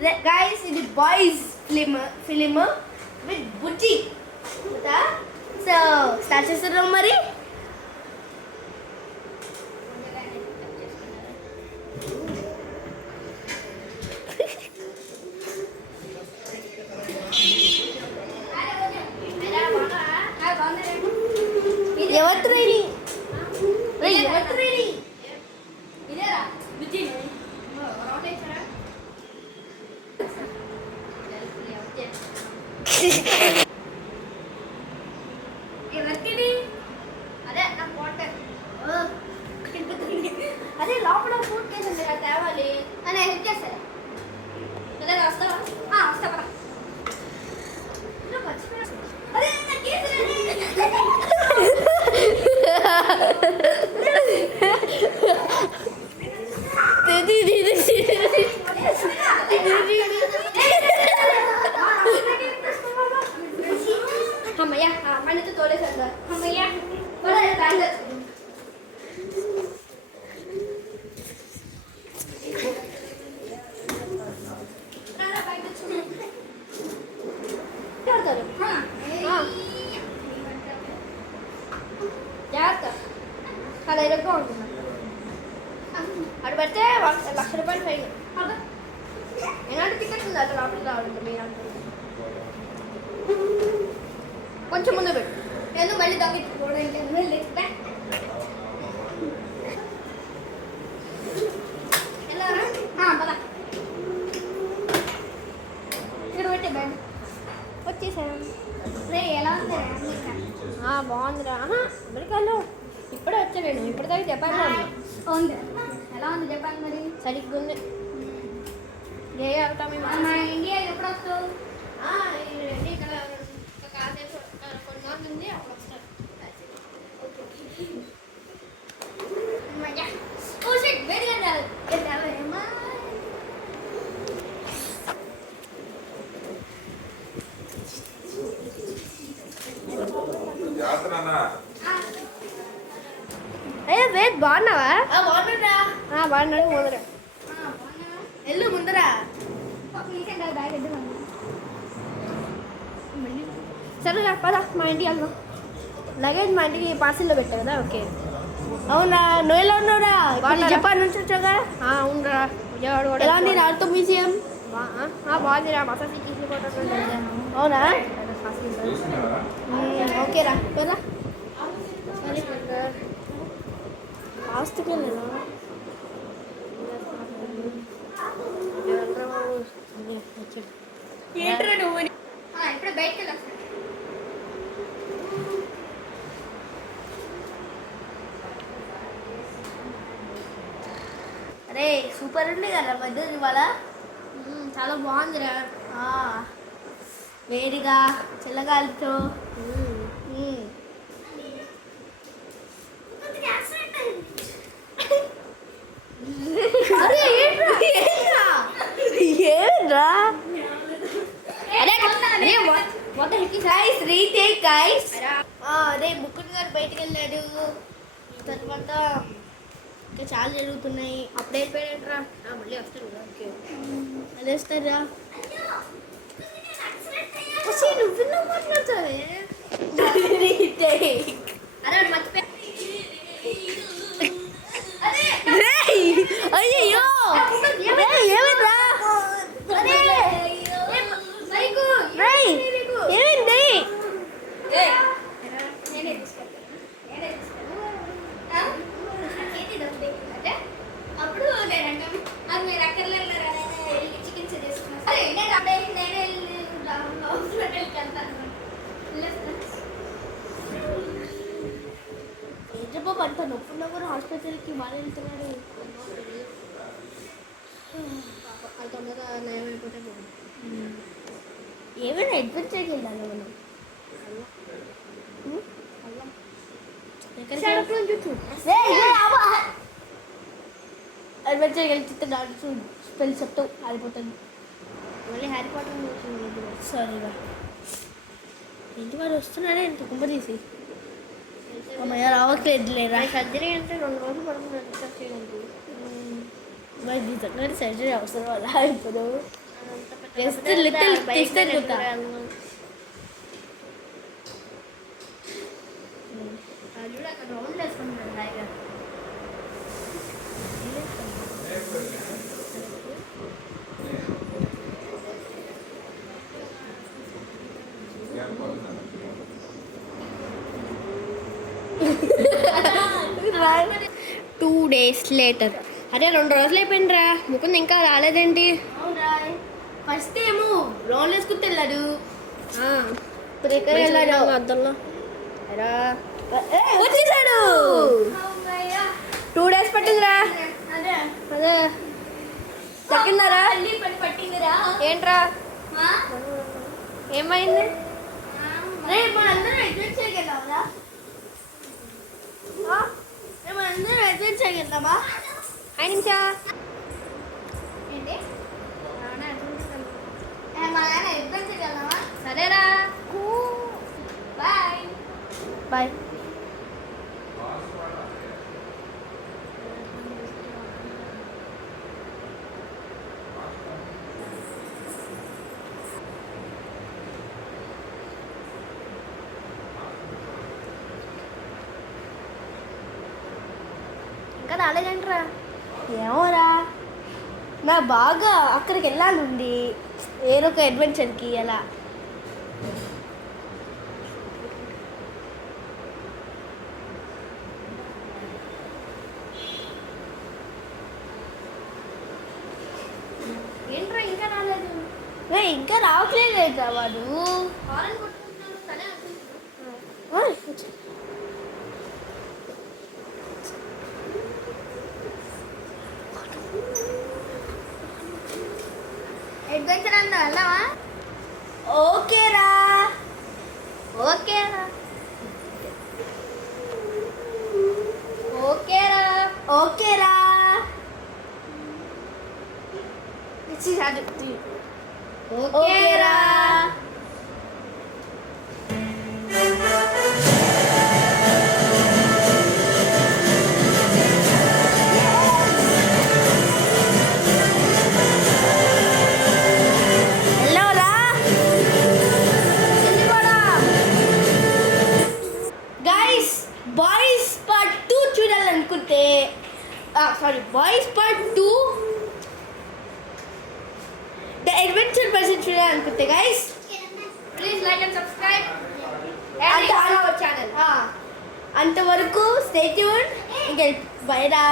Guys, ఇది boys film with Bujji. So start చేస్తున్నాం మరి. ఎవరు రెడీ? ఎవరు రెడీ? ఇదేరా బుజ్జి. అదే నా వాటర్ అదే లోపల ఫుడ్ కేసు ఉంది కదా తేవాలి అని హెల్ప్ చేస్తారా? అదే వస్తావా? వస్తావా? అదే నా కేసు అమ్మయ్యా మనతో తోలేసా అమ్మయ్యా జాగ్రత్త అలా ఇరగ్గా ఉంటున్నా అటు పడితే ₹1,00,000 ఫైన్. ఎలాంటి టికెట్ ఉంది అట్లా లోపలికి రావాలి మీరు అంటున్నారు. కొంచెం ముందు పెట్టు నేను మళ్ళీ దొంగ పద ఇక్కడ పెట్టే బ్యాగ్ వచ్చేసాను. రే ఎలా ఉంది బాగుందిరా. అమెరికాలో ఇప్పుడే వచ్చా నేను. ఇప్పటిదాకా జపాన్లో ఉంది. ఎలా ఉంది జపాన్ మరి? సరిగ్గా ఉంది. ఏ అవుతాం మా ఇండియా ఎప్పుడు వస్తావు? ఇక్కడ కాసేపు కొన్ని రోజులు ఉంది అప్పుడు వస్తారు. వేద్ బాగున్నావా? బాగున్నాడు. ముందర ఎల్లు ముందర సరే పద మా ఇంటికి వెళ్దాం. లగేజ్ మా ఇంటికి పార్సిల్లో పెట్టావు కదా. ఓకే అవునా? నువ్వు ఎలా ఉన్నావురా? జపాన్ నుంచి వచ్చాగా? అవునరా. విజయవాడ ఎలా ఉంది నార్త్ మ్యూజియం? బాగుందిరా. మసాజీ తీసుకోవడం. అవునా? ఓకేరా కదా. సరే లాస్ట్కి వెళ్ళా ఏంట్రా నువ్వు ఇప్పుడు బయటకు వెళ్ళా. అరే సూపర్ ఉంది కదా వెదర్ ఇవాళ. చాలా బాగుందిరా. వేడిగా చల్లగాలితో. ఏమిరా అదే ముక్కుడు గారు బయటకు వెళ్ళాడు. తర్వాత ఇంకా చాలా జరుగుతున్నాయి. అప్పుడే వెళ్ళిపోయాడరా. మళ్ళీ వస్తాడు. ఓకే అదే వస్తారా. నువ్వు మాట్లాడతావే. అరే మర్చిపోయా. అయ్యో ఏమైందా? ఏమైంది? అప్పుడు అది మీరు అక్కర్లో చికెన్ చేసుకున్నాను. సరే నేను అప్పుడే నేనే వెళ్తాను. ఏంటో అంత నొప్పున్నా కూడా హాస్పిటల్కి బాగా వెళ్తున్నాడు. అది తొందరగా నయం అయిపోతే ఏమైనా అడ్వెంచర్కి వెళ్ళాలి మనం. అడ్వెంచర్కి వెళ్తే డాక్టర్ స్పెల్ చెప్తావు ఆడిపోతాడు. మళ్ళీ హ్యారీ పాటర్ సారీగా ఇంటి వాడు వస్తున్నాడే ఇంత కుంభ తీసి అమ్మయ్య రావట్లేదు లేరా. సర్జరీ అంటే 2 రోజులు పడుతుంది. మరి నిజంగా సర్జరీ అవసరం అలా ఇప్పుడు జస్ట్ లిటిల్ తీస్తే చూద్దా రౌండ్ వేసుకుంటున్నాను హాయిగా. Two days later. అరే 2 రోజులు అయిపోయిందిరా, ముకుంద్ ఇంకా రాలేదేంటి? ఫస్ట్ ఏమో రౌండ్ వేసుకుని వెళ్ళాడు, అద్దంలో వచ్చేసాడు. 2 days పట్టిందిరా. అదే తగ్గిందారా? పట్టిందిరా. ఏంట్రా ఏమైంది? అందరూ 5 నిమిషా ఏంటి సరేరా, బాయ్ బాయ్. ఇంకా రాలేదంటరా? ఏమోరా, నా బాగా అక్కడికి వెళ్ళాలండి, ఏదో ఒక అడ్వెంచర్కి. అలా ఏంట్రా ఇంకా రాలేదు? ఇంకా రావట్లేదు వాడు. అడ్వెంచర్ అంతా వెళ్ళావా? ఓకేరా ఓకేరా ఓకేరా ఓకేరా. ఓకేరా. బాయ్స్ పార్ట్ 2 చూడాలనుకుంటే boys part 2 the adventure person చూడాలనుకుంటే guys please like and subscribe and our channel. అంతవరకు స్టే ట్యూన్. ఇంకా బై రా.